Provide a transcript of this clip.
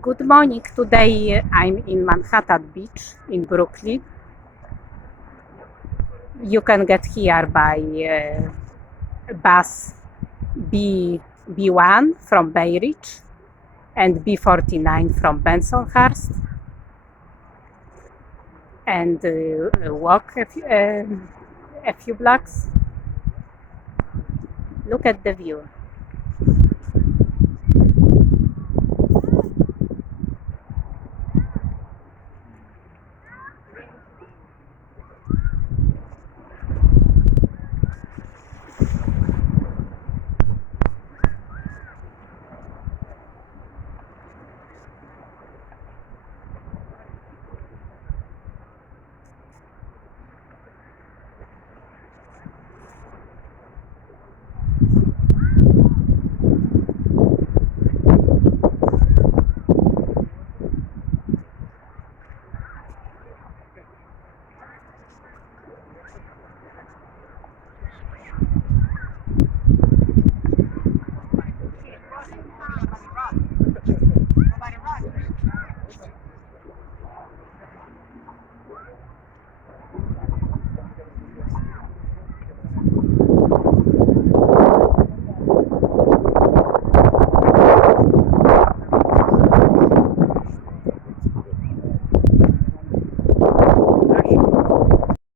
Good morning. Today I'm in Manhattan Beach in Brooklyn. You can get here by bus B1 from Bay Ridge and B49 from Bensonhurst, and walk a few blocks. Look at the view.